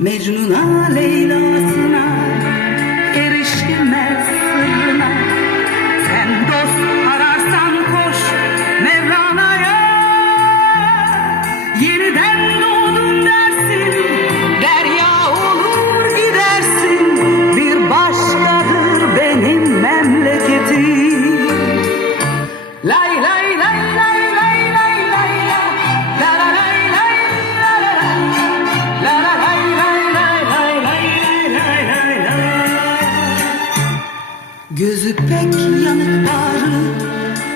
Mecnun'a Leyla'sına. yürek yanık ağrı.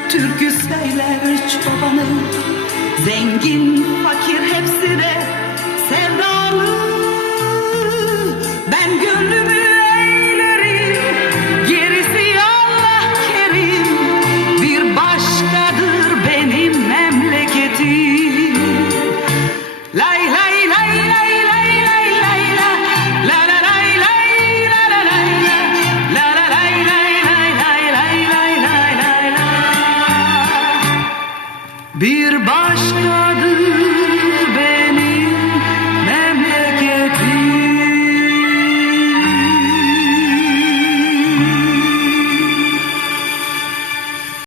Türkü söyler çobanı Zengin fakir hepsi de